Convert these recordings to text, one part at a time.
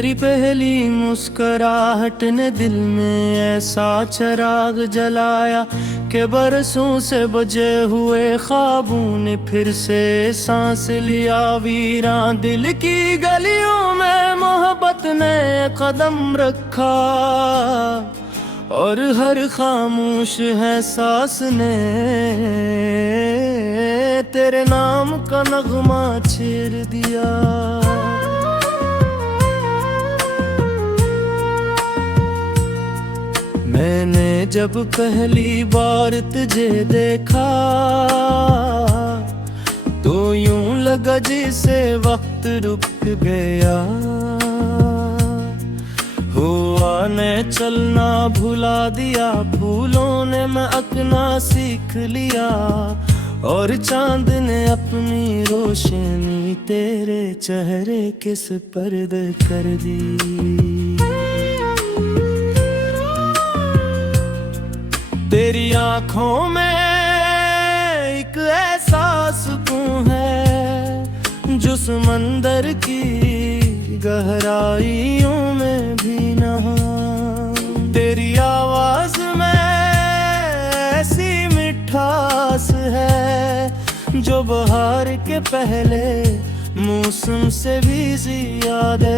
तेरी पहली मुस्कुराहट ने दिल में ऐसा चिराग जलाया कि बरसों से बजे हुए ख्वाबों ने फिर से सांस लिया। वीरान दिल की गलियों में मोहब्बत ने कदम रखा और हर खामोश है सांस ने तेरे नाम का नगमा छेड़ दिया। मैंने जब पहली बार तुझे देखा तो यूं लगा जैसे वक्त रुक गया। हुआ ने चलना भुला दिया, फूलों ने महकना सीख लिया और चांद ने अपनी रोशनी तेरे चेहरे के सुपर्द कर दी। तेरी आँखों में एक ऐसा सुकून है जो समंदर की गहराइयों में भी न हो। तेरी आवाज में ऐसी मिठास है जो बहार के पहले मौसम से भी ज्यादा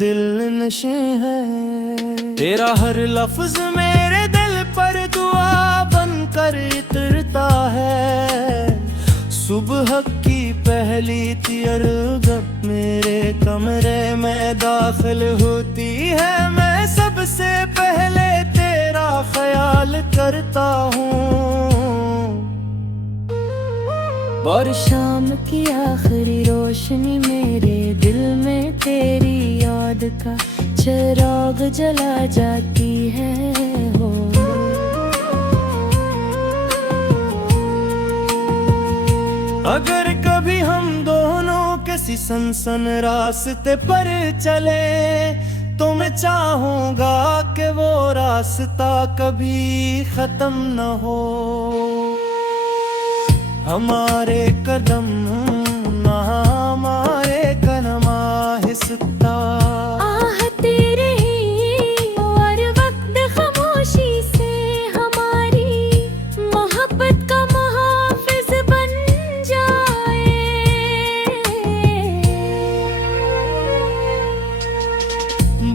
दिल नशे है। तेरा हर लफ्ज मेरे दिल पर दुआ बनकर इतरता है। सुबह की पहली तियर जब मेरे कमरे में दाखिल होती है, मैं सबसे पहले तेरा ख्याल करता हूँ। और शाम की आखिरी रोशनी मेरे दिल में तेरी याद का चिराग जला जाती है हो। अगर कभी हम दोनों किसी सनसन रास्ते पर चले तो मैं चाहूंगा कि वो रास्ता कभी खत्म न हो। हमारे कदम ना हमारे कदम आहिस्ता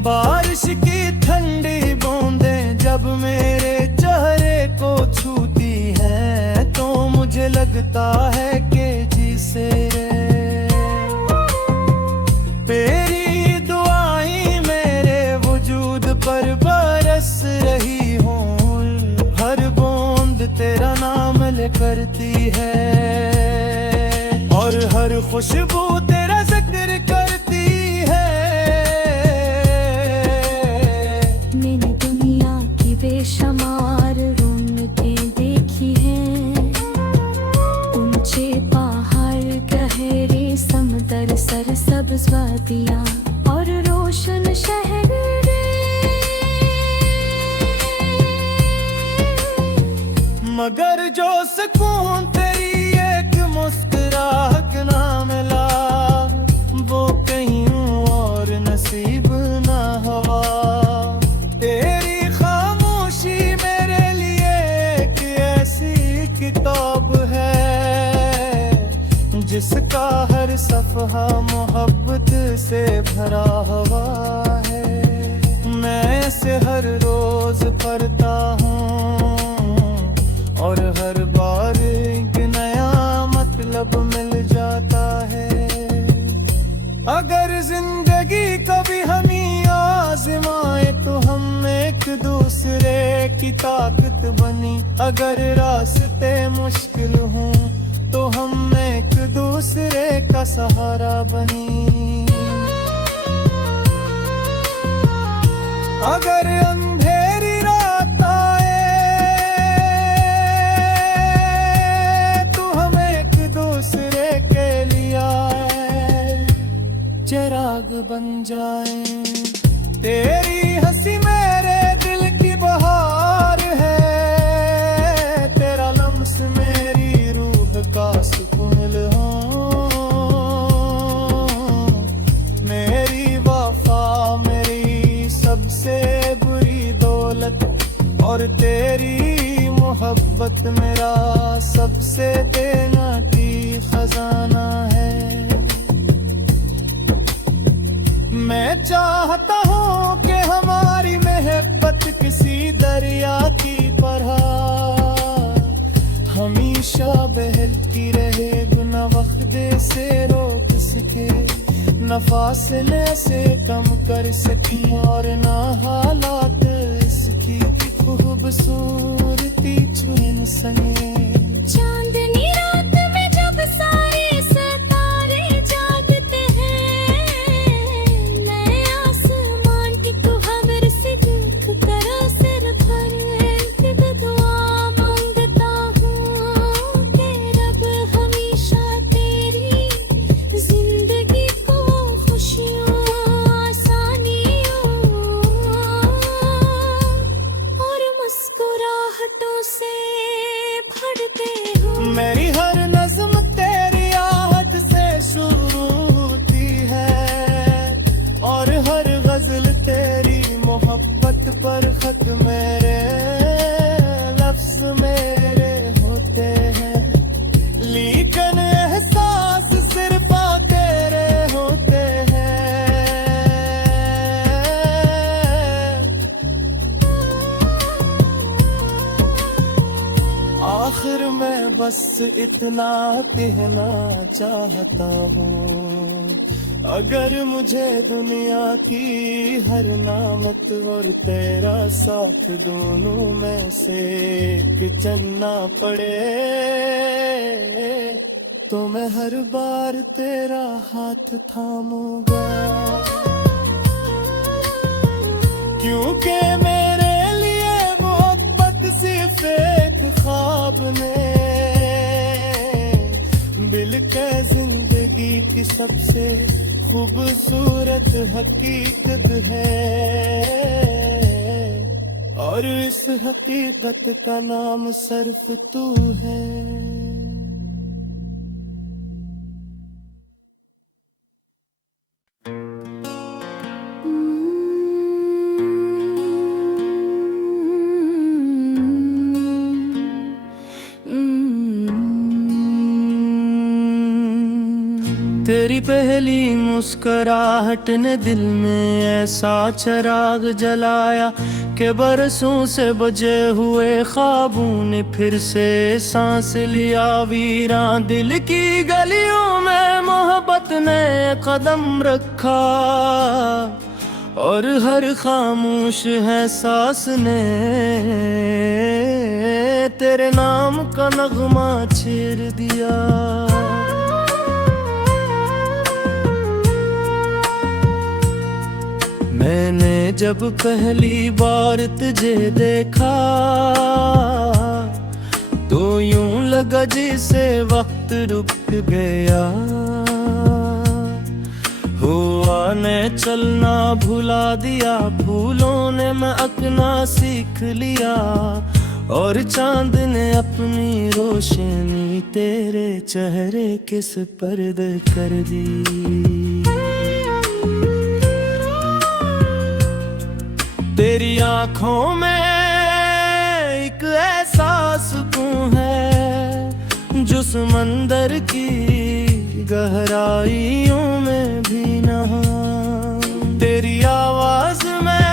बारिश की ठंडी बूंदें जब मेरे चेहरे को छूती है तो मुझे लगता है कि जिसे तेरी दुआएं मेरे वजूद पर बरस रही हो। हर बूंद तेरा नाम ले करती है और हर खुशबू तेरा जिक्र करती है। बेशुमार रौनकें देखी हैं, ऊंचे पहाड़ गहरे समंदर सरसब्ज वादियां और रोशन शहर। मगर जो सुकून तेरी एक मुस्कुराहट ना मिला वो कहीं और नसीब ना हुआ। किताब है जिसका हर सफ़हा मोहब्बत से भरा हुआ है। मैं इसे हर रोज पढ़ता हूँ और हर बार एक नया मतलब मिल जाता है। अगर जिंदगी कभी हमें आज़माए तो हम एक दूसरे की ताकत बनी। अगर रास्ते मुश्किल हों तो हम एक दूसरे का सहारा बनी। अगर अंधेरी रात आए तो हम एक दूसरे के लिए चिराग बन जाए। तेरी हंसी मेरे दिल की बहार है, तेरा लम्स मेरी रूह का सुकून हो। और तेरी मोहब्बत मेरा सबसे बेनाती खजाना है। मैं चाहता हूँ कि हमारी मोहब्बत किसी दरिया की तरह हमेशा बहती रहे, बिना वक्फे से रोक सके, न फासले से कम कर सकी और न हालात इसकी खूबसूरती छुन सके। चांदनी रात में जब सारे सितारे जागते हैं, मैं आसमान की खबर से देख कर सिर पर दुआ मांगता हूँ कि रब हमेशा तेरी जिंदगी को खुशियों आसानियों और मुस्कुराहटों से भरते हो। मेरी हर नज़्म तेरी आहट से शुरू होती है और हर गजल तेरी मोहब्बत पर खत मेरे लफ्ज मेरे होते हैं, लेकिन एहसास सिर्फ तेरे होते हैं। आखिर मैं बस इतना कहना चाहता हूँ, अगर मुझे दुनिया की हर नामत और तेरा साथ दोनों में से एक चुनना पड़े, तो मैं हर बार तेरा हाथ थामूंगा, क्योंकि मेरे लिए मोहब्बत सिर्फ एक ख्वाब ने दिल के जिंदगी की सबसे खूबसूरत हकीकत है, और इस हकीकत का नाम सिर्फ तू है। तेरी पहली मुस्कुराहट ने दिल में ऐसा चिराग जलाया कि बरसों से बजे हुए ख्वाबों ने फिर से सांस लिया। वीरान दिल की गलियों में मोहब्बत ने कदम रखा और हर खामोश है सांस ने तेरे नाम का नगमा छेड़ दिया। मैंने जब पहली बार तुझे देखा तो यूं लगा जैसे वक्त रुक गया, हुआ ने चलना भुला दिया, फूलों ने महकना सीख लिया और चांद ने अपनी रोशनी तेरे चेहरे के सुपर्द कर दी। तेरी आँखों में एक ऐसा सुकून है जो समंदर की गहराइयों में भी नहा। तेरी आवाज में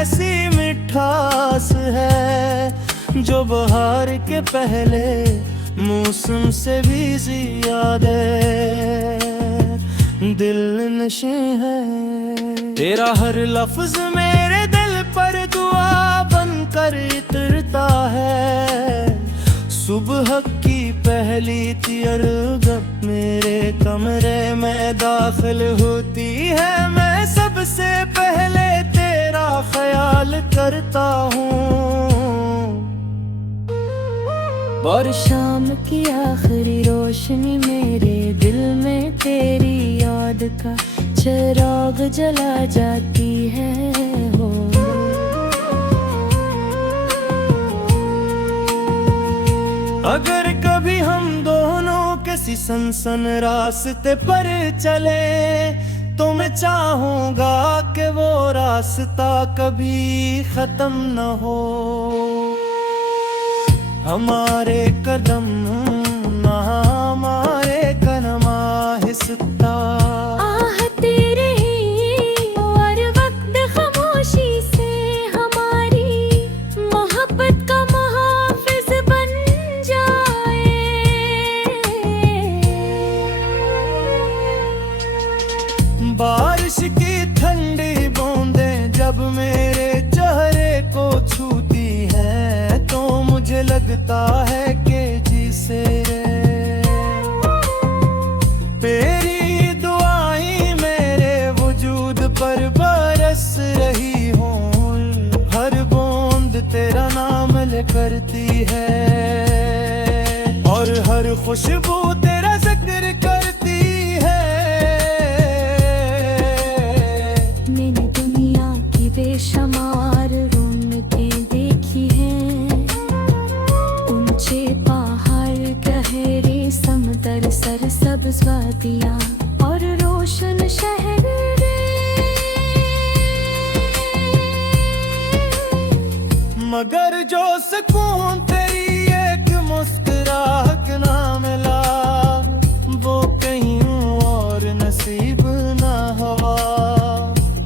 ऐसी मिठास है जो बहार के पहले मौसम से भी ज्यादा दिल नशे है। तेरा हर लफ्ज मेरे दिल पर दुआ बनकर इतरता है, सुबह की पहली तियर जब मेरे कमरे में दाखिल होती है, मैं सबसे पहले तेरा ख्याल करता हूँ। और शाम की आखिरी रोशनी मेरे दिल में तेरी याद का चिराग जला जाती है हो। अगर कभी हम दोनों किसी सनसन रास्ते पर चले तो मैं चाहूंगा कि वो रास्ता कभी खत्म न हो, हमारे कदम ना हमारे कदम आहिस्ता आहते रहे और वक्त खामोशी से हमारी मोहब्बत का मुहाफिज बन जाए। बारिश की ठंडी बूंदें जब मेरे चेहरे को छूती है तो मुझे लगता है कि जिसे तेरी दुआएं मेरे वजूद पर बरस रही हूँ, हर बूंद तेरा नाम ले करती है और हर खुशबू तेरा जिक्र करती है। मैंने दुनिया की बेशुमार रौनकें देखी हैं, ऊंचे पहाड़ गहरे समंदर सरसब्ज वादियां और रोशन शहर। मगर जो सुकून तेरी एक मुस्कुराहट ना मिला वो कहीं और नसीब ना हुआ।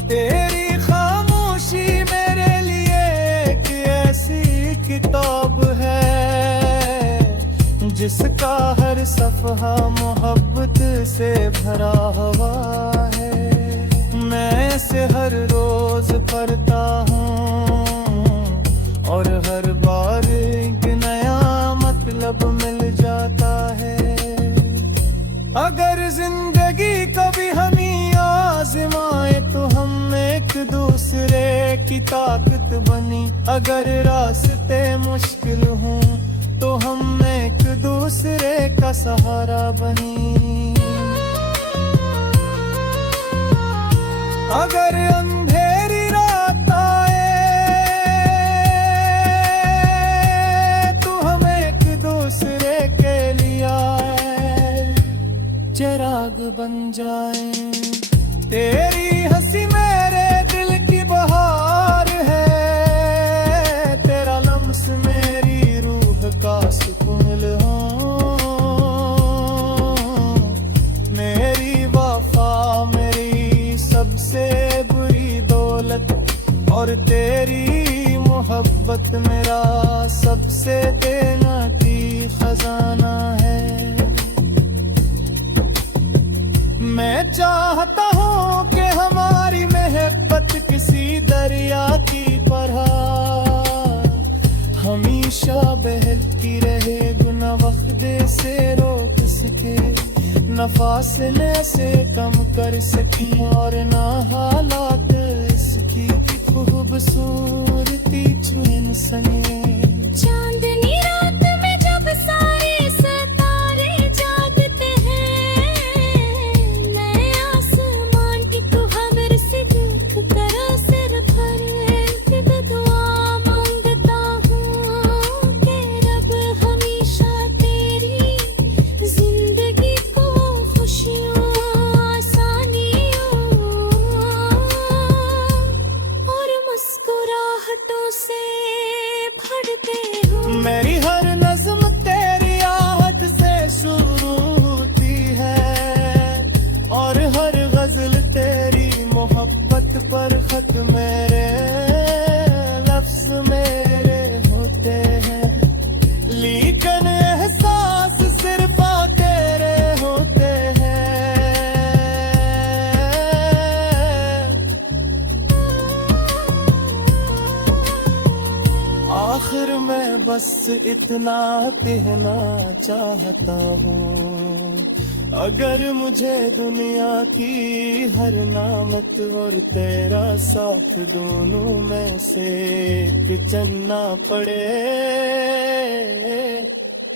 तेरी खामोशी मेरे लिए एक ऐसी किताब है जिसका हर सफ़हा मोहब्बत से भरा हुआ है। मैं इसे हर रोज पढ़ता हूँ और हर बार एक नया मतलब मिल जाता है। अगर जिंदगी कभी हमें आजमाए तो हम एक दूसरे की ताकत बनी, अगर रास्ते मुश्किल हों तो हम एक दूसरे का सहारा बनी। अगर अंधेरी रात चिराग बन जाए। तेरी हंसी मेरे दिल की बहार है, तेरा लम्स मेरी रूह का सुकून हो। मेरी वफा मेरी सबसे बुरी दौलत और तेरी मोहब्बत मेरा सबसे बेनाती खजाना है। मैं चाहता हूँ कि हमारी मोहब्बत किसी दरिया की तरह हमेशा बहती रहे, गुना वक्त से रोक सके, न फासले से कम कर सके और न हालात इसकी खूबसूरती चुन सके। चांदनी रात में जब सारे सितारे जागते हैं, मैं आसमान की खबर से देख कर सिर पर एक दुआ मांगता हूँ कि रब हमेशा तेरी जिंदगी को खुशियों आसानियों और मुस्कुराहटों से भरते हो। मेरी हर नज़्म तेरी आहट से शुरू होती है और हर गजल तेरी मोहब्बत पर खत मेरे लफ्ज मेरे होते हैं, लेकिन एहसास सिर्फ तेरे होते हैं। आखिर मैं बस इतना कहना चाहता हूँ, अगर मुझे दुनिया की हर नामत और तेरा साथ दोनों में से चुनना पड़े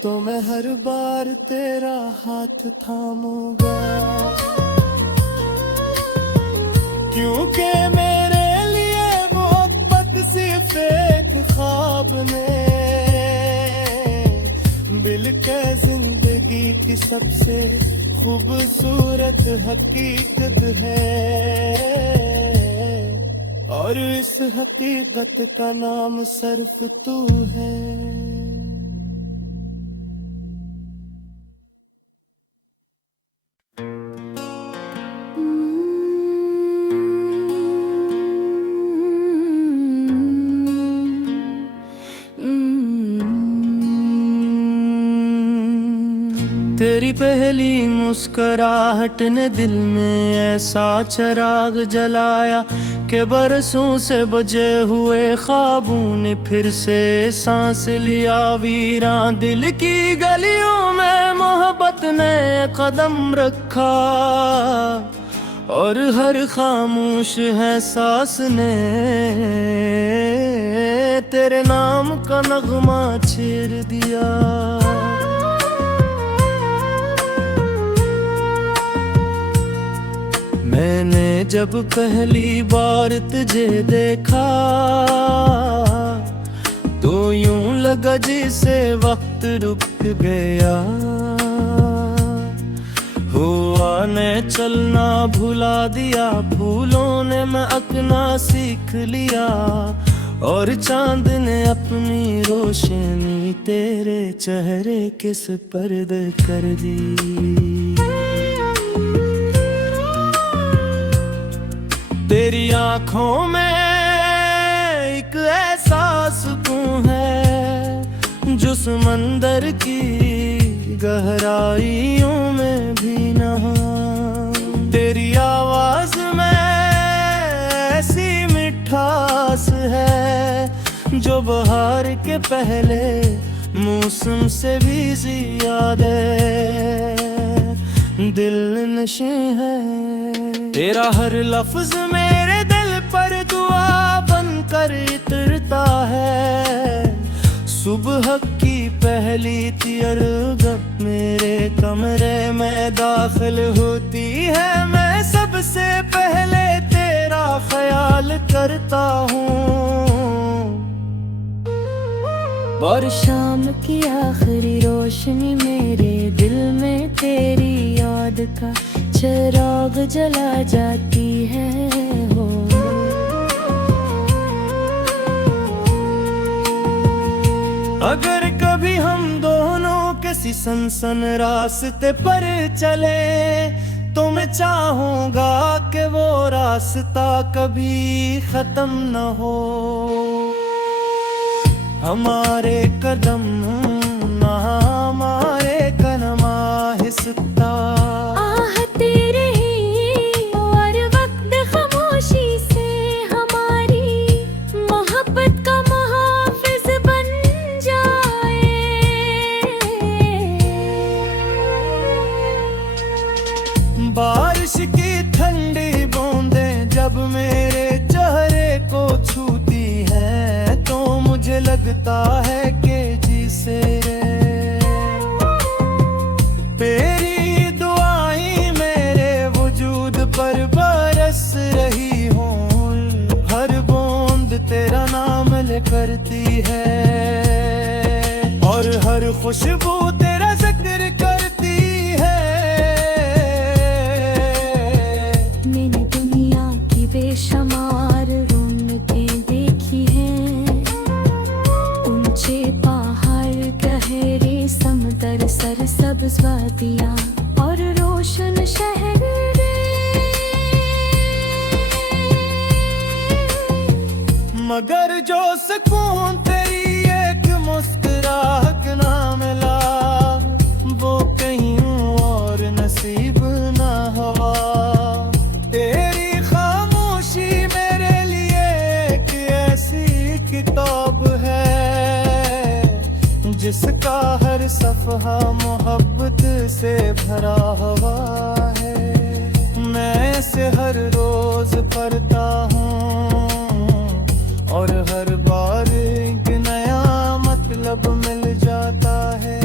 तो मैं हर बार तेरा हाथ थामूंगा, क्योंकि मेरे लिए मोहब्बत सिर्फ एक ख्वाब ने दिल के जिंदगी की सबसे खूबसूरत हकीकत है, और इस हकीकत का नाम सिर्फ तू है। तेरी पहली मुस्कुराहट ने दिल में ऐसा चिराग जलाया कि बरसों से बजे हुए ख्वाबों ने फिर से सांस लिया। वीरान दिल की गलियों में मोहब्बत ने कदम रखा, और हर खामोश है सांस ने तेरे नाम का नगमा छेड़ दिया। मैंने जब पहली बार तुझे देखा तो यूं लगा जैसे वक्त रुक गया। हुआ ने चलना भुला दिया, फूलों ने महकना सीख लिया, और चांद ने अपनी रोशनी तेरे चेहरे के सुपर्द कर दी। तेरी आँखों में एक ऐसा सुकून है जो समंदर की गहराइयों में भी न हो। तेरी आवाज में ऐसी मिठास है जो बहार के पहले मौसम से भी ज्यादा दिल नशे है। तेरा हर लफ्ज मेरे दिल पर दुआ बनकर इतरता है। सुबह की पहली तिरगप मेरे कमरे में दाखिल होती है, मैं सबसे पहले तेरा ख्याल करता हूँ। और शाम की आखिरी रोशनी मेरे दिल में तेरी याद का चिराग जला जाती है हो। अगर कभी हम दोनों किसी सनसन रास्ते पर चले तो मैं चाहूंगा कि वो रास्ता कभी खत्म न हो। हमारे कदम ना हमारे कदम आहिस्ता आहते रही और वक्त खामोशी से हमारी मोहब्बत का मुहाफिज बन जाए। बारिश की ठंडी बूंदें जब मेरे चेहरे को छूती है तो मुझे लगता है कि जिसे तेरी दुआएं मेरे वजूद पर बरस रही हूँ। हर बूंद तेरा नाम ले करती है और हर खुशबू तेरा जिक्र करती है। मैंने दुनिया की बेशुमार रौनकें देखी हैं, ऊंचे पहाड़ गहरे समंदर सरसब्ज वादियां और रोशन शहर। मगर जो सुकून तेरी एक मुस्कुराहट ना मिला वो कहीं और नसीब ना हुआ। तेरी खामोशी मेरे लिए एक ऐसी किताब है जिसका हर सफ़हा मोहब्बत से भरा हुआ है। मैं इसे हर रोज पढ़ता हूँ और हर बार एक नया मतलब मिल जाता है।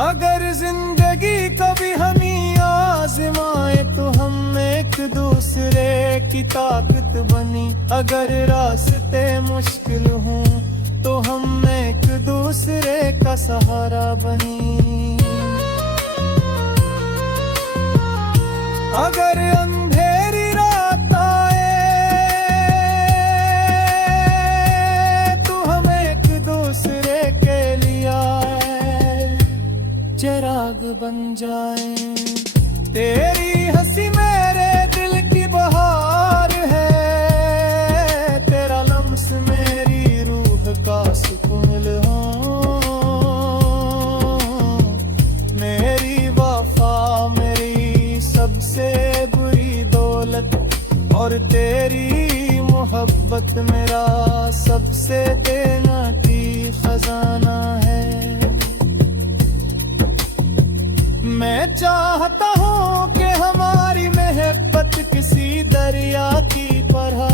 अगर जिंदगी कभी हमें आज़माए तो हम एक दूसरे की ताकत बनी। अगर रास्ते मुश्किल हों तो हम एक दूसरे का सहारा बनी। अगर अंधेरी रात आए तू हम एक दूसरे के लिए आए, चिराग बन जाए। तेरी हंसी मेरे दिल की बहार है, तेरा लम्स मेरी रूह का सुकून हो। मेरी वफा मेरी सबसे बुरी दौलत, और तेरी मोहब्बत मेरा सबसे बेनती खजाना है। मैं चाहता हूँ कि हमारी मोहब्बत किसी दरिया की तरह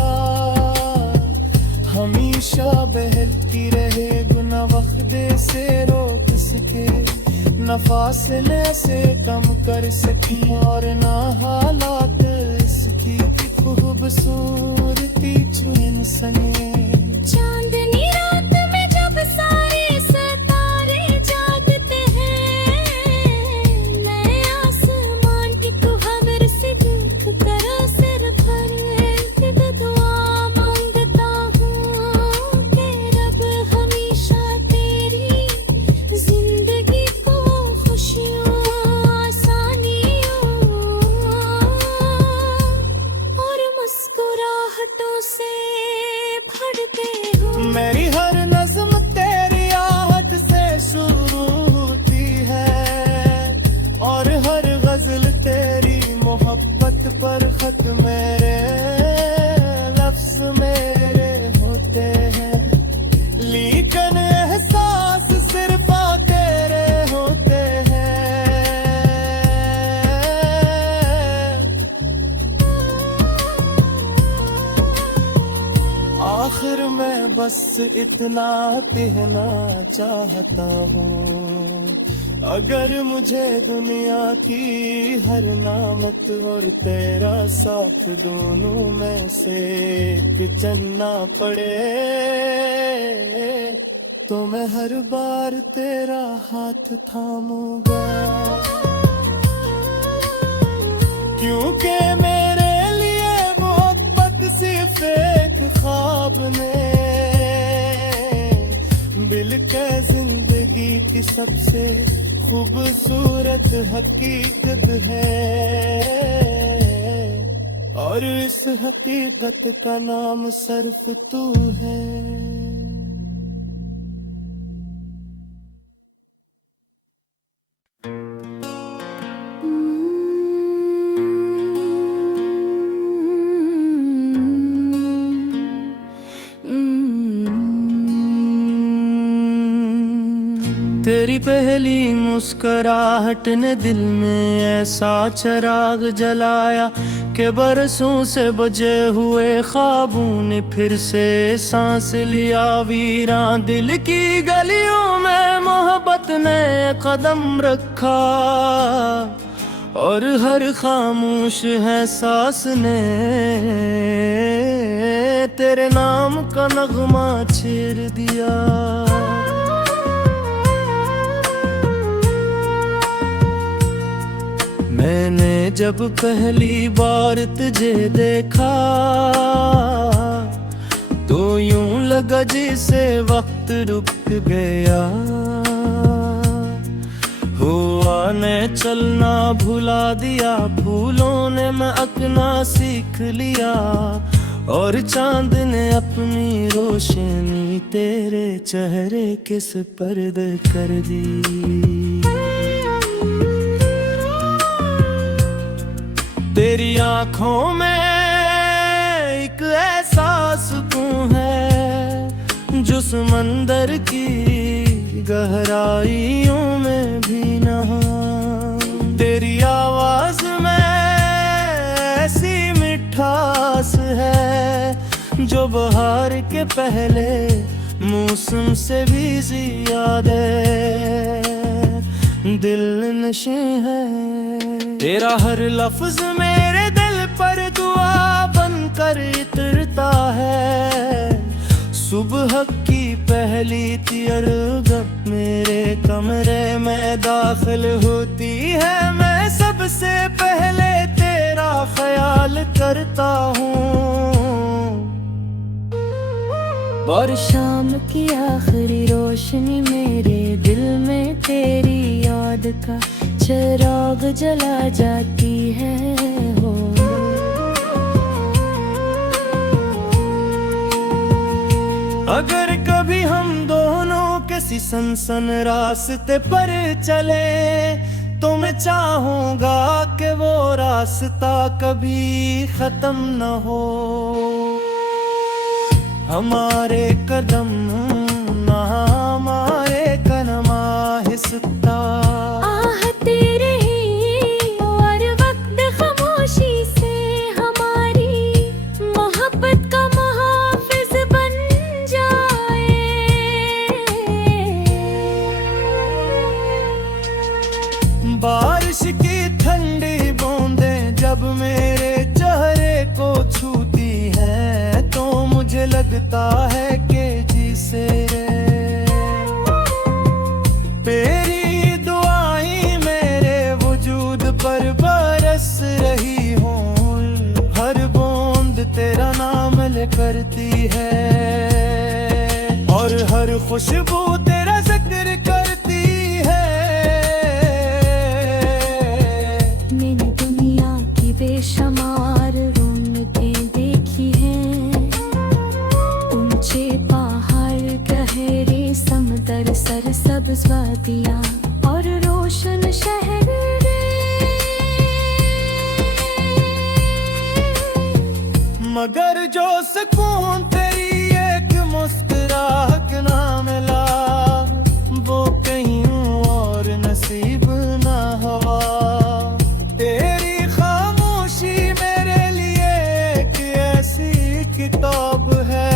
हमेशा बहती रहे, गुना वख्ते से रोक सके, न फासले से कम कर सकी, और न हालात इसकी खूबसूरती चुन सके। चांदनी रात में जब सारे सितारे जागते हैं, मैं आसमान की खबर से देख कर सिर पर एक दुआ मांगता हूँ कि रब हमेशा तेरी जिंदगी को खुशियों आसानियों और मुस्कुराहटों से भरते हो। मेरी हर नज़्म तेरी आहट से शुरू होती है, और हर गजल तेरी मोहब्बत पर खत मेरे लफ्ज मेरे होते हैं। लेकिन एहसास सिर्फ तेरे होते हैं। आखिर मैं बस इतना कहना चाहता हूँ, अगर मुझे दुनिया की हर नामत और तेरा साथ दोनों में से चुनना पड़े, तो मैं हर बार तेरा हाथ थामूंगा, क्योंकि मेरे लिए मोहब्बत सिर्फ एक ख्वाब ने बिल के जिंदगी की सबसे खूबसूरत हकीकत है, और इस हकीकत का नाम सिर्फ तू है। तेरी पहली मुस्कुराहट ने दिल में ऐसा चिराग जलाया कि बरसों से बजे हुए ख्वाबों ने फिर से सांस लिया। वीरान दिल की गलियों में मोहब्बत ने कदम रखा, और हर खामोश है सांस ने तेरे नाम का नगमा छेड़ दिया। मैंने जब पहली बार तुझे देखा तो यूं लगा जैसे वक्त रुक गया, हुआ ने चलना भुला दिया, फूलों ने महकना सीख लिया, और चांद ने अपनी रोशनी तेरे चेहरे के सुपर्द कर दी। तेरी आँखों में एक ऐसा सुकून है जो समंदर की गहराइयों में भी नहा। तेरी आवाज में ऐसी मिठास है जो बहार के पहले मौसम से भी ज्यादा दिल नशे है। तेरा हर लफ्ज मेरे दिल पर दुआ बनकर उतरता है, सुबह की पहली तियर जब मेरे कमरे में दाखिल होती है, मैं सबसे पहले तेरे ख्याल करता हूँ। और शाम की आखिरी रोशनी मेरे दिल में तेरी याद का चिराग जला जाती है हो। अगर कभी हम दोनों किसी सनसन रास्ते पर चले तो मैं चाहूंगा कि वो रास्ता कभी खत्म न हो। हमारे कदम ना हमारे कदम आहिस्ता आहते रही और वक्त खामोशी से हमारी मोहब्बत का मुहाफिज बन जाए। बारिश की ठंडी बूंदें जब मेरे चेहरे को छूती है तो मुझे लगता है कि जिसे तेरी दुआएं मेरे वजूद पर बरस रही हूँ। हर बूंद तेरा नाम ले करती है और हर खुशबू तेरा जिक्र करती है। मैंने दुनिया की बेशुमार रौनकें देखी हैं, ऊंचे पहाड़ गहरे समंदर सरसब्ज वादियाँ और रोशन शहर मगर जो सुकून तेरी एक मुस्कुराहट ना मिला वो कहीं और नसीब ना हुआ। तेरी खामोशी मेरे लिए एक ऐसी किताब है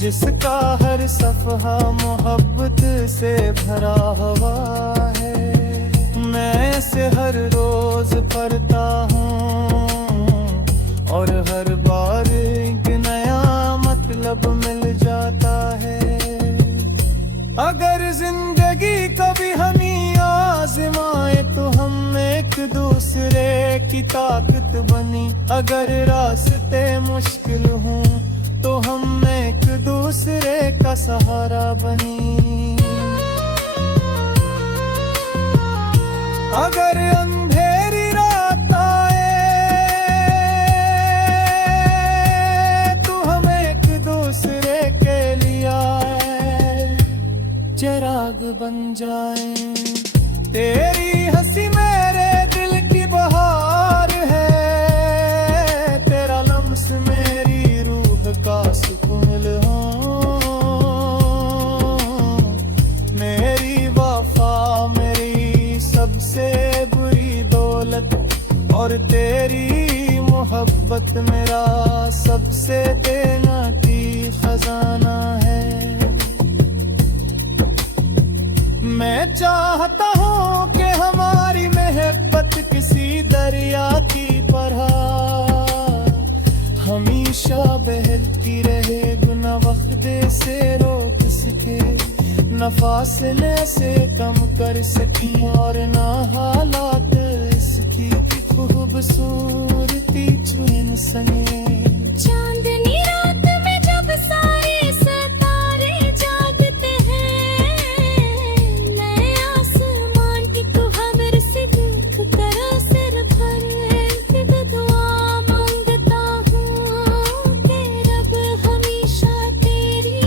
जिसका हर सफ़हा मोहब्बत से भरा हुआ है। मैं इसे हर रोज पढ़ता हूँ और हर बार एक नया मतलब मिल जाता है। अगर जिंदगी कभी हमें आजमाए तो हम एक दूसरे की ताकत बनी। अगर रास्ते मुश्किल हों तो हम एक दूसरे का सहारा बनी। अगर अंधेरी रात आए तो हम एक दूसरे के लिए आए चिराग बन जाए। तेरी हंसी मेरे दिल की बहार है, तेरा लम्स मेरी रूह का सुकून हो। मेरी वफा मेरी सबसे बुरी दौलत और तेरी मोहब्बत मेरा सबसे बेनाती खजाना है। मैं चाहता हूँ कि हमारी मोहब्बत किसी दरिया की तरह हमेशा बहती रहे, गुना वक्त से रोक सके, न फासले से कम कर सकी और न हालात इसकी खूबसूरती छुन सके। चांदनी रात में जब सारे सितारे जागते हैं, मैं आसमान की खबर से देख कर सिर पर दुआ मांगता हूँ कि रब हमेशा तेरी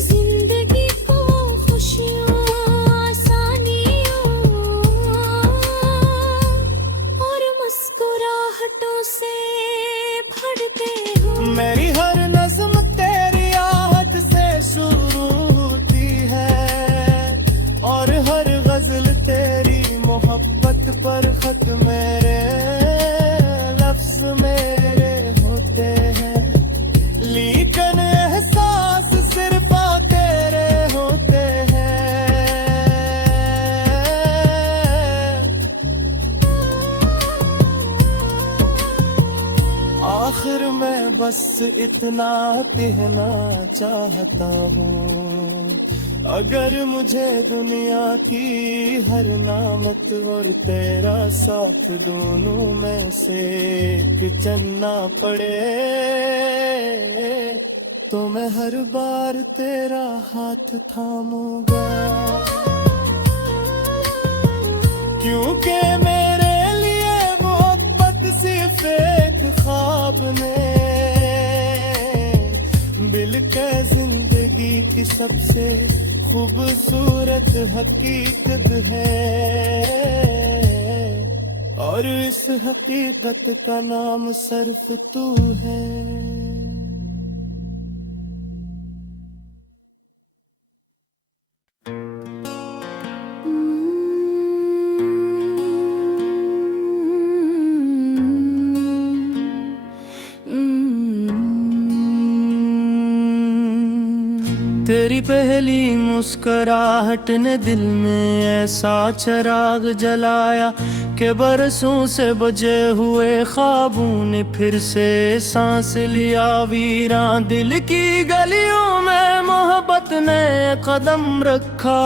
जिंदगी को खुशियों आसानियों और मुस्कुराहटों से भरते हो। मेरी हर नज़्म तेरी आहट से शुरू होती है और हर गजल तेरी मोहब्बत पर खत मेरे लफ्ज मेरे होते हैं। लेकिन एहसास सिर्फ तेरे होते हैं। आखिर मैं बस इतना कहना चाहता हूँ, अगर मुझे दुनिया की हर नामत और तेरा साथ दोनों में से एक चुनना पड़े, तो मैं हर बार तेरा हाथ थामूंगा, क्योंकि मेरे लिए मोहब्बत सिर्फ एक ख्वाब ने मिलके जिंदगी की सबसे खूबसूरत हकीकत है, और इस हकीकत का नाम सिर्फ तू है। तेरी पहली मुस्कुराहट ने दिल में ऐसा चिराग जलाया कि बरसों से बजे हुए ख्वाबों ने फिर से सांस लिया। वीरान दिल की गलियों में मोहब्बत ने कदम रखा,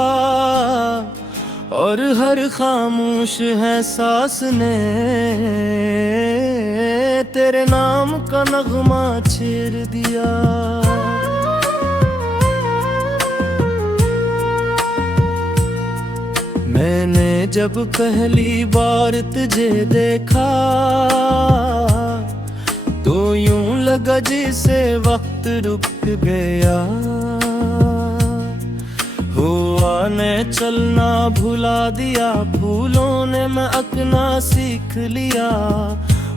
और हर खामोश है सांस ने तेरे नाम का नगमा छेड़ दिया। मैंने जब पहली बार तुझे देखा तो यूं लगा जैसे वक्त रुक गया, हुआ ने चलना भुला दिया, फूलों ने महकना सीख लिया,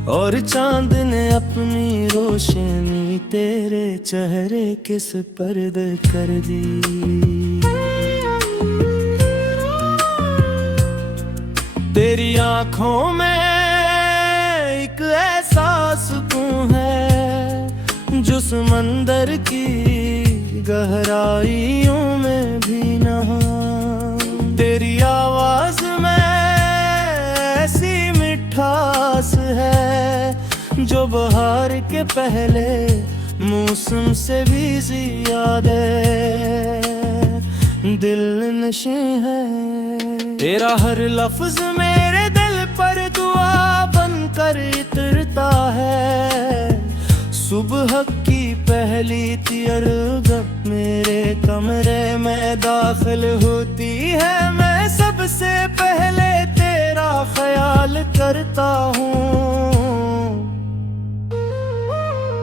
और चांद ने अपनी रोशनी तेरे चेहरे के सुपर्द कर दी। तेरी आँखों में एक ऐसा सुकून है जो समंदर की गहराइयों में भी नहा। तेरी आवाज में ऐसी मिठास है जो बहार के पहले मौसम से भी ज्यादा दिल नशे है। तेरा हर लफ्ज मेरे दिल पर दुआ बनकर उतरता है, सुबह की पहली तिरगप मेरे कमरे में दाखिल होती है, मैं सबसे पहले तेरा ख्याल करता हूँ।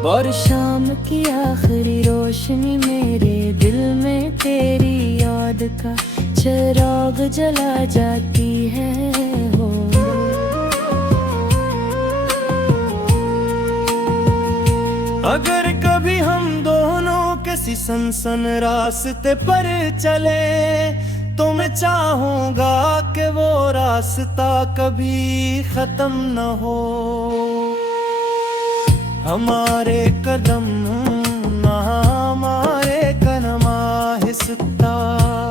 और शाम की आखिरी रोशनी मेरे दिल में तेरी याद का चिराग जला जाती है हो। अगर कभी हम दोनों किसी सनसन रास्ते पर चले तो मैं चाहूंगा कि वो रास्ता कभी खत्म न हो। हमारे कदम ना हमारे कदम आहिस्ता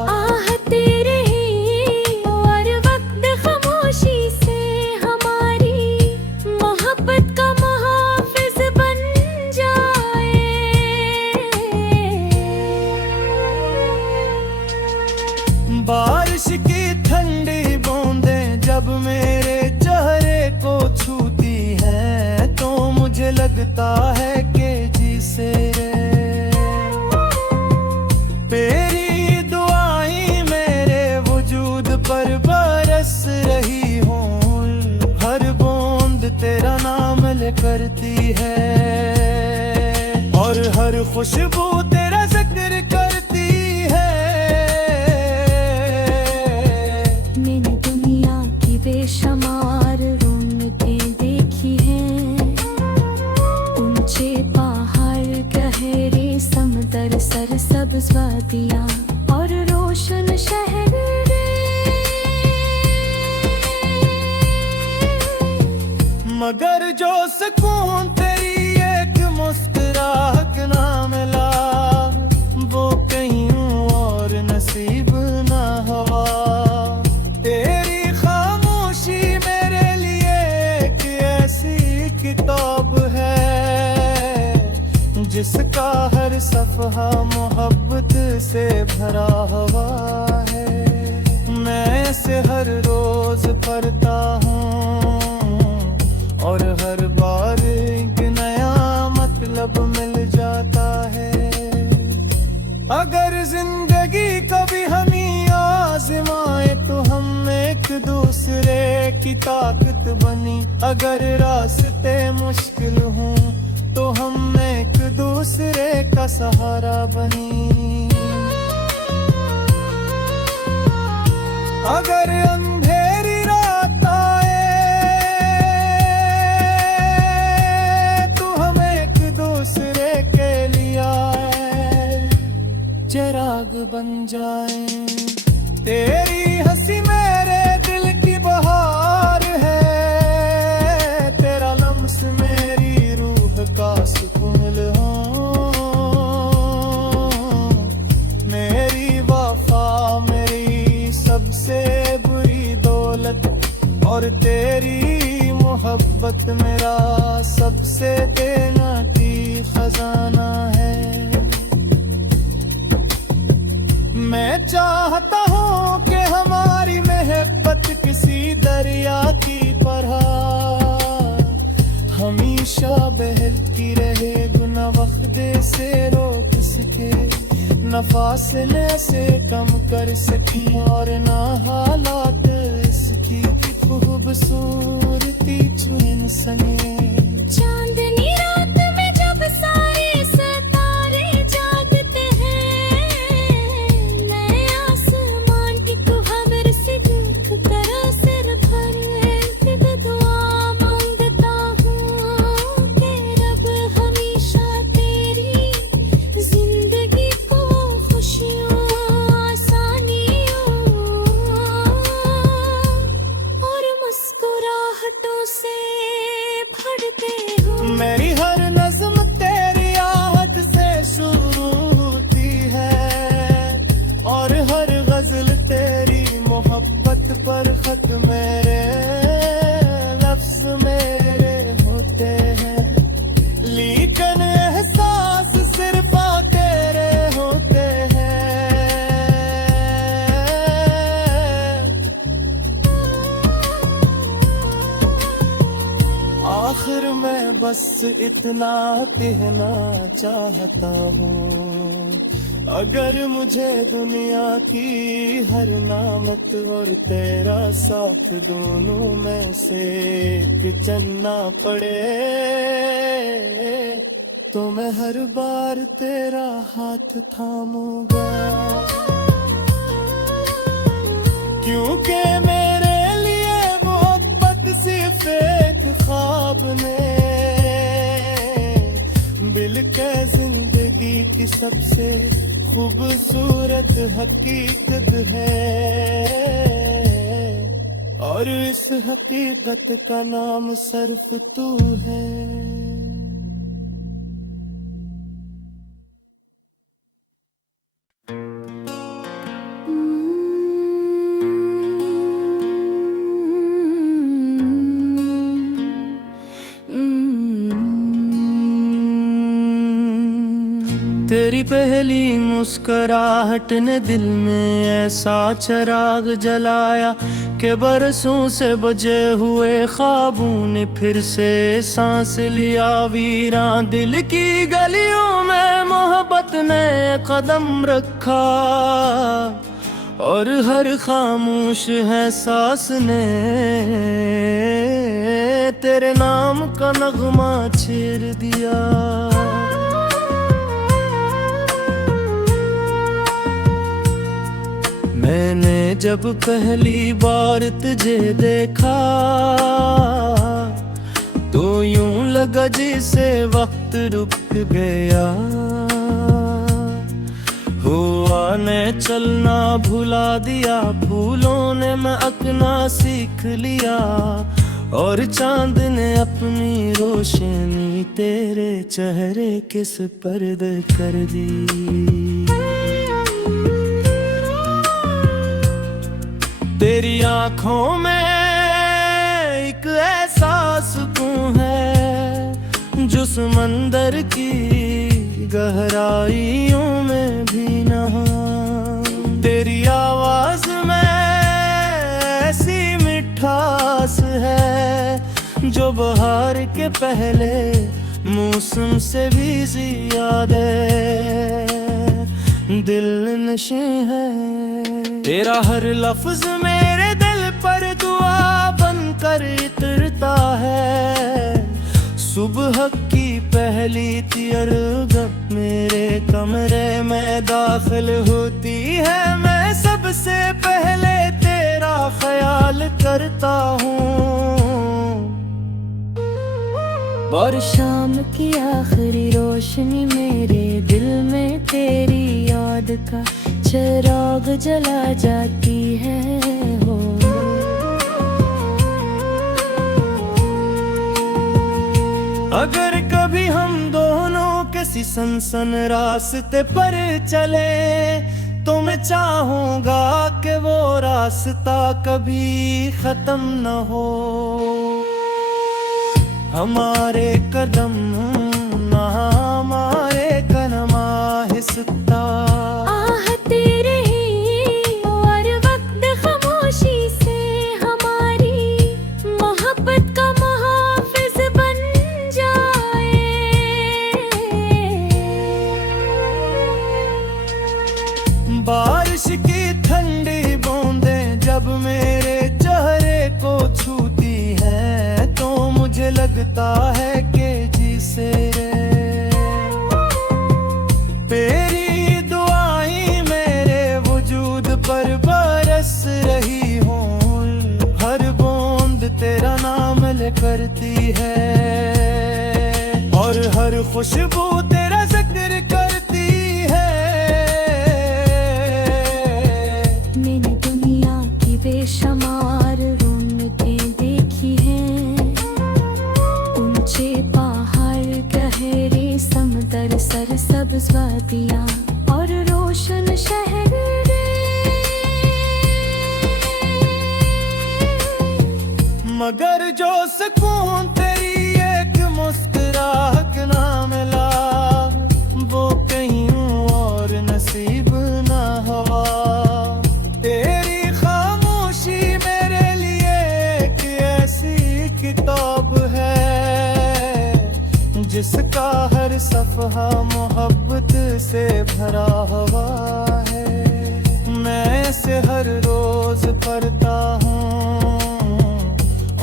आहते रही और वक्त खामोशी से हमारी मोहब्बत का मुहाफिज बन जाए। बारिश की ठंडी बूंदें जब मेरे चेहरे को छूती है तो मुझे लगता है कि जिसे तेरी दुआएं मेरे वजूद पर बरस रही हों, हर बूंद तेरा नाम ले करती है, और हर खुशबू तेरा जिक्र करती है। मैंने दुनिया की बेशुमार रौनकें देखी हैं, ऊंचे पहाड़ गहरे समंदर सरसब्ज वादियां और रोशन शहर मगर जो सुकून तेरी एक मुस्कुराहट ना मिला वो कहीं और नसीब ना हुआ। तेरी खामोशी मेरे लिए एक ऐसी किताब है जिसका हर सफहा मोहब्बत से भरा हुआ है। मैं इसे हर रोज पढ़ता हूँ और हर बार एक नया मतलब मिल जाता है। अगर जिंदगी कभी हमें आजमाए तो हम एक दूसरे की ताकत बनी। अगर रास्ते मुश्किल हों तो हम एक दूसरे का सहारा बनी। अगर अंधेरी रात आए तो हम एक दूसरे के लिए आए, चिराग बन जाए। तेरी हंसी मेरे दिल की बहार है, तेरा लम्स मेरी रूह का सुकून हो। मेरी वफा मेरी सबसे बुरी दौलत और तेरी मोहब्बत मेरा सबसे बेनाती खजाना है। मैं चाहता हूँ कि हमारी मोहब्बत किसी दरिया की तरह हमेशा बहती रहे, गुना वक्त से रोक सके, न फासले से कम कर सकी और न हालात इसकी खूबसूरती छुन सके। चांदनी रात में जब सारे सितारे जागते हैं, मैं आसमान की खबर से देख कर सिर पर एक दुआ मांगता हूँ कि रब हमेशा तेरी जिंदगी को खुशियों आसानियों और मुस्कुराहटों से भरते हो। मेरी हर नज़्म तेरी आहट से शुरू होती है और हर गजल तेरी मोहब्बत पर खत मेरे लफ्ज मेरे होते हैं। लेकिन एहसास सिर्फ तेरे होते हैं। आखिर मैं बस इतना कहना चाहता हूँ, अगर मुझे दुनिया की हर नामत और तेरा साथ दोनों में से एक चुनना पड़े तो मैं हर बार तेरा हाथ थामूंगा। क्योंकि मेरे लिए मोहब्बत सिर्फ एक ख्वाब ने बिल के जिंदगी की सबसे खूबसूरत हकीकत है और इस हकीकत का नाम सिर्फ तू है। तेरी पहली मुस्कुराहट ने दिल में ऐसा चिराग जलाया कि बरसों से बजे हुए ख्वाबों ने फिर से सांस लिया। वीरान दिल की गलियों में मोहब्बत ने कदम रखा और हर खामोश है सांस ने तेरे नाम का नगमा छेड़ दिया। मैंने जब पहली बार तुझे देखा तो यूं लगा जैसे वक्त रुक गया। हुआ ने चलना भुला दिया, फूलों ने महकना सीख लिया और चांद ने अपनी रोशनी तेरे चेहरे के सुपर्द कर दी। तेरी आँखों में एक ऐसा सुकून है जो समंदर की गहराइयों में भी नहा। तेरी आवाज में ऐसी मिठास है जो बहार के पहले मौसम से भी ज्यादा दिल नशे है। तेरा हर लफ्ज मेरे दिल पर दुआ बनकर उतरता है। सुबह की पहली तियरगप मेरे कमरे में दाखिल होती है। मैं सबसे पहले तेरा ख्याल करता हूँ। और शाम की आखिरी रोशनी मेरे दिल में तेरी याद का चिराग जला जाती है हो। अगर कभी हम दोनों किसी सनसन रास्ते पर चले तो मैं चाहूंगा कि वो रास्ता कभी खत्म न हो। हमारे कदम ना हमारे कदम आहिस्ता आहते रही और वक्त खामोशी से हमारी मोहब्बत का मुहाफिज बन जाए। बारिश की ठंडी बूंदें जब मेरे चेहरे को छूती है तो मुझे लगता है कि जिसे तेरी दुआएं मेरे वजूद पर बरस रही हों। हर बूंद तेरा नाम ले करती है और हर खुशबू तेरा जिक्र करती है। मैंने दुनिया की बेशुमार रौनकें देखी हैं। ऊंचे पहाड़ गहरे समंदर सरसब्ज वादियां और रोशन शहर मगर जो सुकून तेरी एक मुस्कुराहट ना मिला वो कहीं और नसीब ना हुआ। तेरी खामोशी मेरे लिए एक ऐसी किताब है जिसका हर सफ़हा मोहब्बत से भरा हुआ है। मैं इसे हर रोज पढ़ता हूँ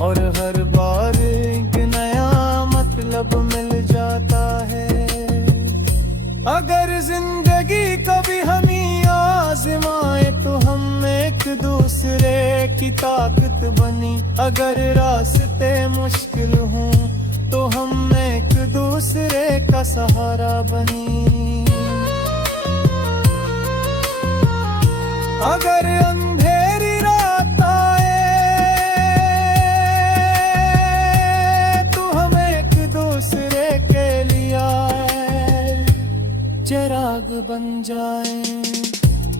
और हर बार एक नया मतलब मिल जाता है। अगर जिंदगी कभी हमें आजमाए तो हम एक दूसरे की ताकत बनी। अगर रास्ते मुश्किल हों तो हम एक दूसरे का सहारा बनी। अगर अंधेरी रात आए तो हम एक दूसरे के लिए चिराग बन जाए।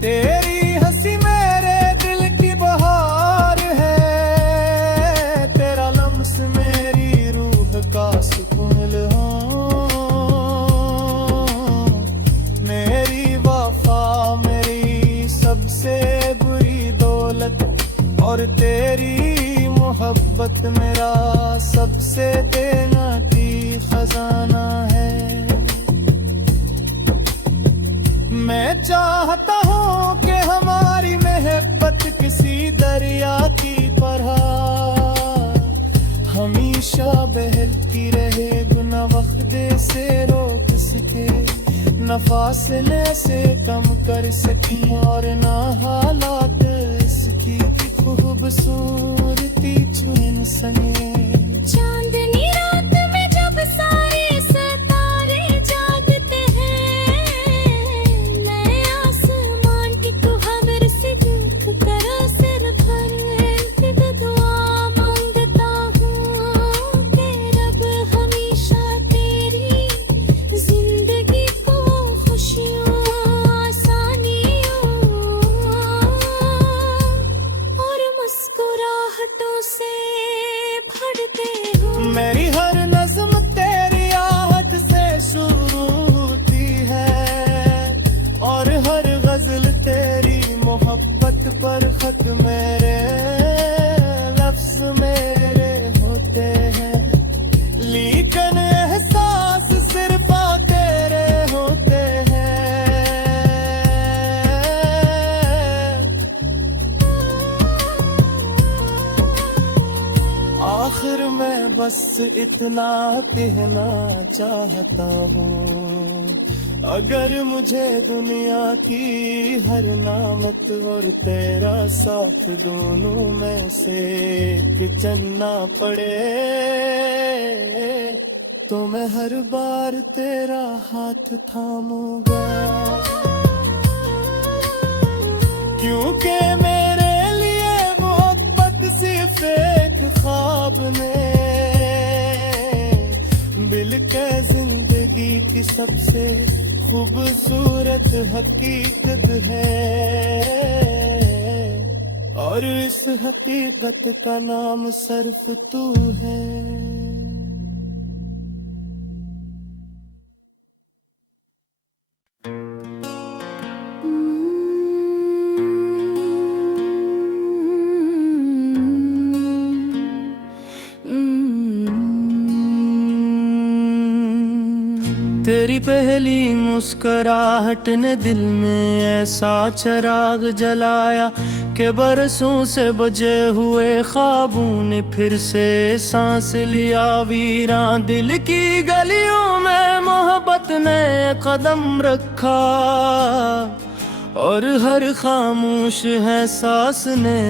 तेरी हंसी मेरे दिल की बहार है। तेरा लम्स मेरी रूह का सुकून हो। मेरी वफा मेरी सबसे बुरी दौलत और तेरी मोहब्बत मेरा सबसे बेनती खजाना है। मैं चाहता हूँ कि हमारी मोहब्बत किसी दरिया की तरह हमेशा बहती रहे। गुना वक्त से रोक सके न फासले से कम कर सकी और न हालात इसकी खूबसूरती छुन सके। चांदनी रात में जब सारे सितारे जागते हैं मैं आसमान की खबर से देख कर सिर पर दुआ मांगता हूँ कि रब हमेशा तेरी जिंदगी को खुशियों आसानियों और मुस्कुराहटों से भर बस इतना कहना चाहता हूँ, अगर मुझे दुनिया की हर नामत और तेरा साथ दोनों में से चुनना पड़े, तो मैं हर बार तेरा हाथ थामूंगा, क्योंकि मेरे लिए मोहब्बत सिर्फ एक ख्वाब ने मिल के जिंदगी की सबसे खूबसूरत हकीकत है, और इस हकीकत का नाम सिर्फ तू है। तेरी पहली मुस्कुराहट ने दिल में ऐसा चिराग जलाया कि बरसों से बजे हुए ख्वाबों ने फिर से सांस लिया। वीरान दिल की गलियों में मोहब्बत ने कदम रखा, और हर खामोश है सांस ने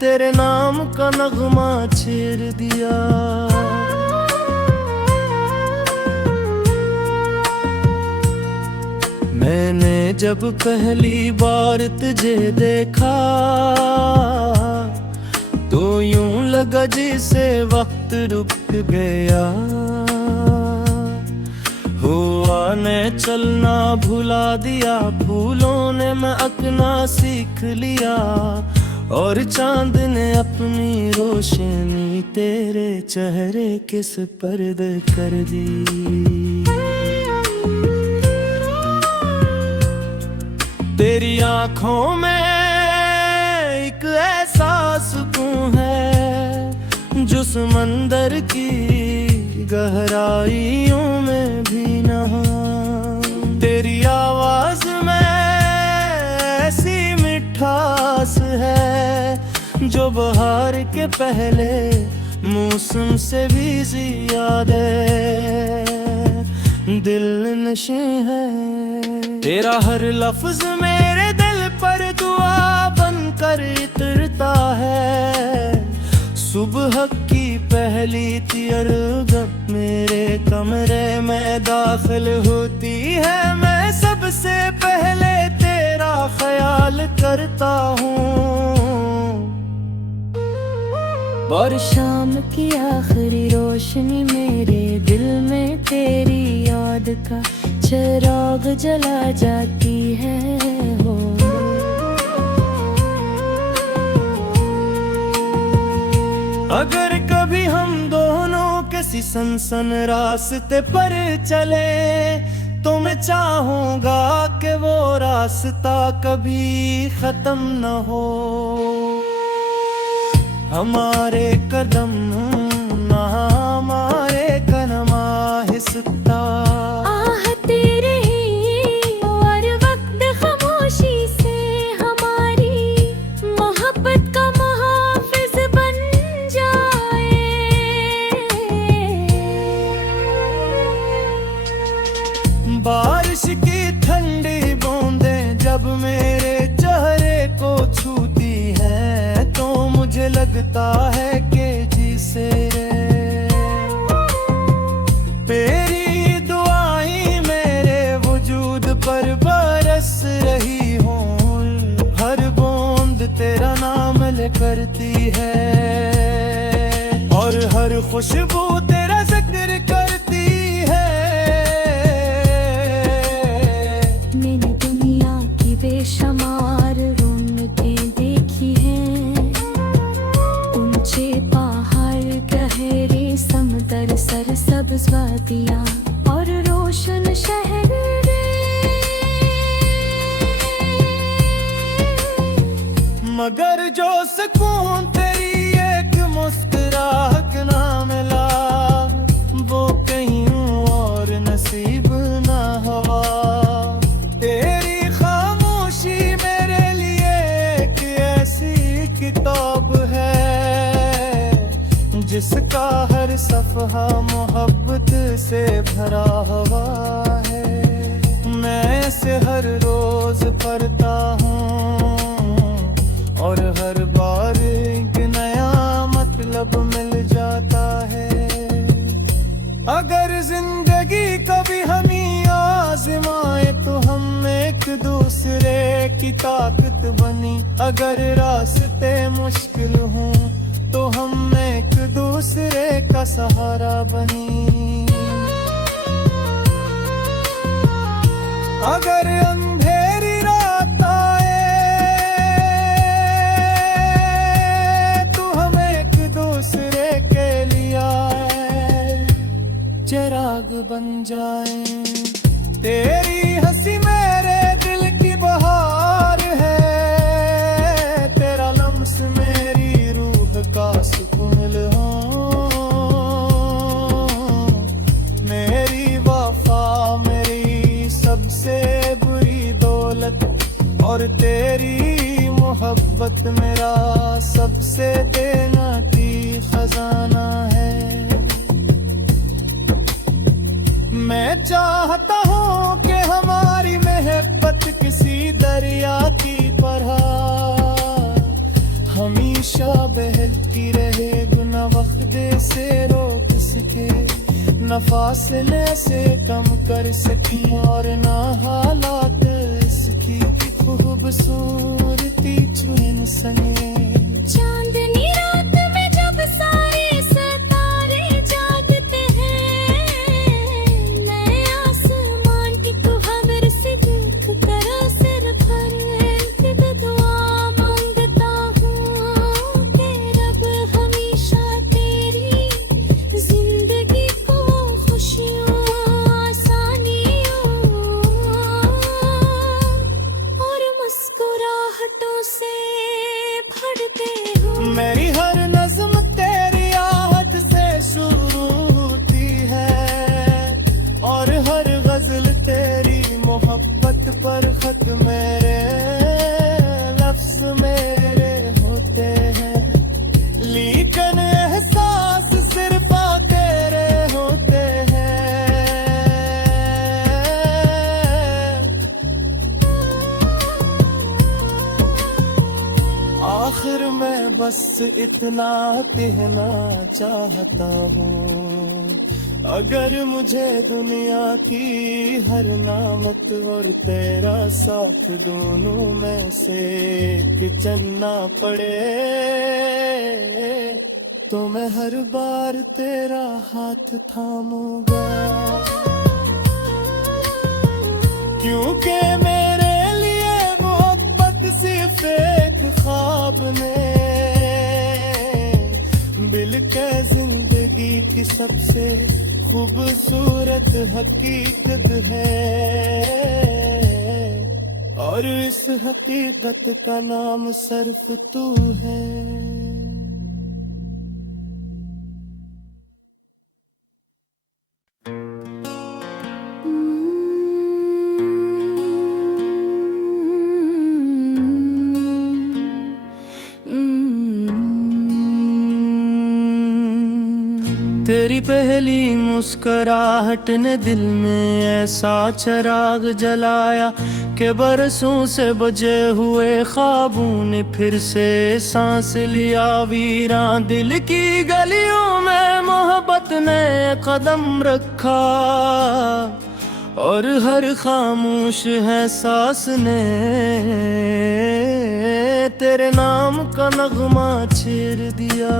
तेरे नाम का नगमा छेड़ दिया। मैंने जब पहली बार तुझे देखा तो यूं लगा जैसे वक्त रुक गया, हुआ ने चलना भुला दिया, फूलों ने महकना सीख लिया, और चांद ने अपनी रोशनी तेरे चेहरे के सुपर्द कर दी। तेरी आँखों में एक ऐसा सुकून है जो समंदर की गहराइयों में भी नहा। तेरी आवाज में ऐसी मिठास है जो बहार के पहले मौसम से भी ज्यादा दिल नशे है। तेरा हर लफ्ज मेरे दिल पर दुआ बनकर उतरता है, सुबह की पहली तिरगप मेरे कमरे में दाखिल होती है, मैं सबसे पहले तेरा ख्याल करता हूँ। और शाम की आखिरी रोशनी मेरे दिल में तेरी याद का चिराग जला जाती है हो। अगर कभी हम दोनों किसी सनसन रास्ते पर चले तो मैं चाहूंगा कि वो रास्ता कभी खत्म न हो। हमारे कदम ना हमारे कदम आहिस्ता आहते रही और वक्त खामोशी से हमारी मोहब्बत का मुहाफिज बन जाए। बारिश की ठंडी बूंदें जब मेरे चेहरे को छूती है तो मुझे लगता है कि जिसे तेरी दुआएं मेरे वजूद पर बरस रही हूँ, हर बूंद तेरा नाम ले करती है, और हर खुशबू तेरा जिक्र करती है। मैंने दुनिया की बेशुमार रौनकें देखी हैं, ऊंचे पहाड़ गहरे समंदर सरसब्ज वादियां और रोशन शहर रे। मगर जो सुकून तेरी एक मुस्कुराहट ना मिला वो कहीं और नसीब ना हुआ। तेरी खामोशी मेरे लिए एक ऐसी किताब है सफहा मोहब्बत से भरा हुआ है। मैं इसे हर रोज पढ़ता हूँ और हर बार एक नया मतलब मिल जाता है। अगर जिंदगी कभी हमें आजमाए तो हम एक दूसरे की ताकत बनी। अगर रास्ते मुश्किल हों तो हम एक दूसरे का सहारा बनी। अगर अंधेरी रात आए तो हम एक दूसरे के लिए चिराग बन जाए। तेरी हंसी मेरे दिल की बहार है, तेरा लम्स मेरी रूह का सुकून हो। मेरी वफा मेरी सबसे बुरी दौलत और तेरी मोहब्बत मेरा सबसे बेनती खजाना है। मैं चाहता हूँ कि हमारी मोहब्बत किसी दरिया की तरह हमेशा बहती रहे, गुना वक्त से रोक सके, न फासले से कम कर सकी और न हालात इसकी खूबसूरती छुन सके। चांदनी रात में जब सारे सितारे जागते हैं, मैं आसमान की खबर से देख कर सिर पर एक दुआ मांगता हूँ कि रब हमेशा तेरी जिंदगी को खुशियों आसानियों और मुस्कुराहटों से भरते हो। मेरी हर नज़्म तेरी आहट से शुरू होती है और हर गजल तेरी मोहब्बत पर खत मेरे लफ्ज मेरे होते हैं। लेकिन एहसास सिर्फ तेरे होते हैं। आखिर मैं बस इतना कहना चाहता हूँ, अगर मुझे दुनिया की हर नामत और तेरा साथ दोनों में से एक चुनना पड़े तो मैं हर बार तेरा हाथ थामूंगा। क्योंकि मेरे लिए मोहब्बत सिर्फ एक ख्वाब में बिल के जिंदगी की सबसे खूबसूरत हकीकत है और इस हकीकत का नाम सिर्फ तू है। तेरी पहली मुस्कुराहट ने दिल में ऐसा चिराग जलाया कि बरसों से बजे हुए ख्वाबों ने फिर से सांस लिया। वीरान दिल की गलियों में मोहब्बत ने कदम रखा और हर खामोश है सांस ने तेरे नाम का नगमा छेड़ दिया।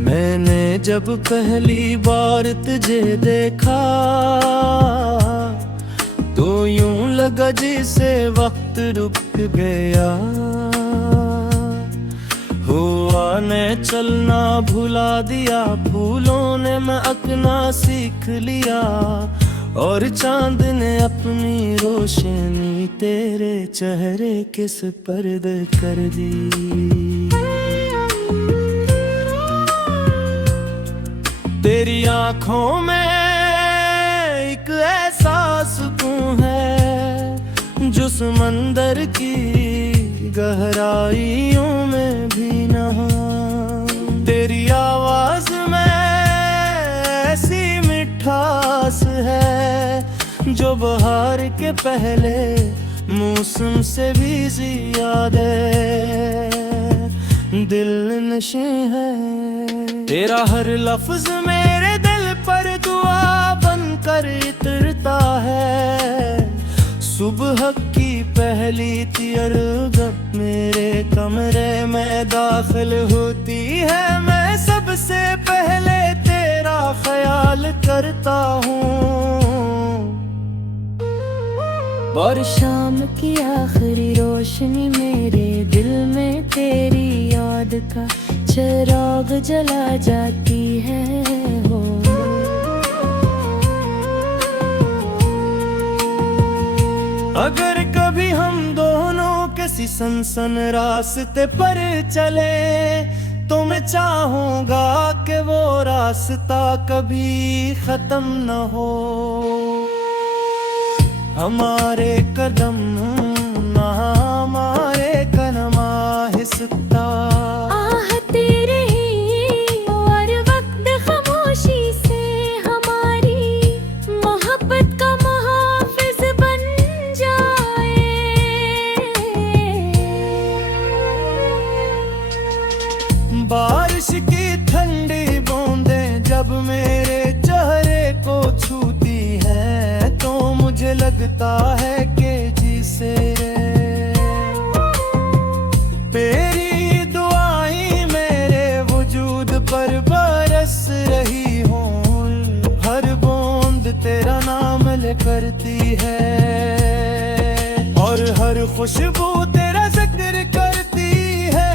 मैंने जब पहली बार तुझे देखा तो यूं लगा जैसे वक्त रुक गया। हुआ ने चलना भुला दिया, फूलों ने महकना सीख लिया और चांद ने अपनी रोशनी तेरे चेहरे के सुपर्द कर दी। तेरी आँखों में एक ऐसा सुकून है जो समंदर की गहराइयों में भी नहा। तेरी आवाज में ऐसी मिठास है जो बहार के पहले मौसम से भी ज्यादा दिल नशे है। तेरा हर लफ्ज मेरे दिल पर दुआ बनकर इतरता है। सुबह की पहली तियर जब मेरे कमरे में दाखिल होती है, मैं सबसे पहले तेरा ख्याल करता हूँ। और शाम की आखिरी रोशनी मेरे दिल में तेरी याद का चिराग जला जाती है हो। अगर कभी हम दोनों किसी सनसन रास्ते पर चले तो मैं चाहूंगा कि वो रास्ता कभी खत्म न हो। हमारे कदम ना हमारे कदम आहिस्ता आहते रही और वक्त खामोशी से हमारी मोहब्बत का मुहाफिज बन जाए। बारिश की ठंडी बूंदें जब मेरे चेहरे को छूती है तो मुझे लगता है कि जिसे तेरी दुआएं मेरे वजूद पर बरस रही हूँ। हर बूंद तेरा नाम ले करती है और हर खुशबू तेरा जिक्र करती है।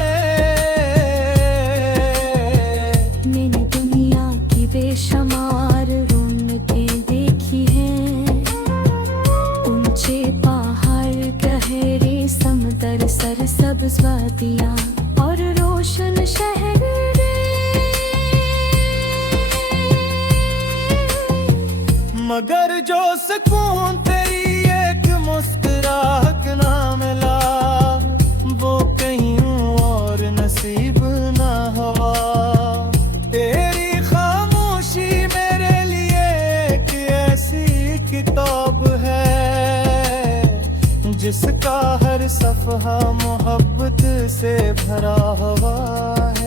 मैंने दुनिया की बेशुमार रौनकें देखी हैं, ऊंचे पहाड़ गहरे समंदर सरसब्ज वादियां और रोशन शहर। मगर जो सुकून तेरी एक मुस्कुराहट ना मिला वो कहीं और नसीब ना हुआ। तेरी खामोशी मेरे लिए एक ऐसी किताब है जिसका हर सफ़हा मोहब्बत से भरा हुआ है।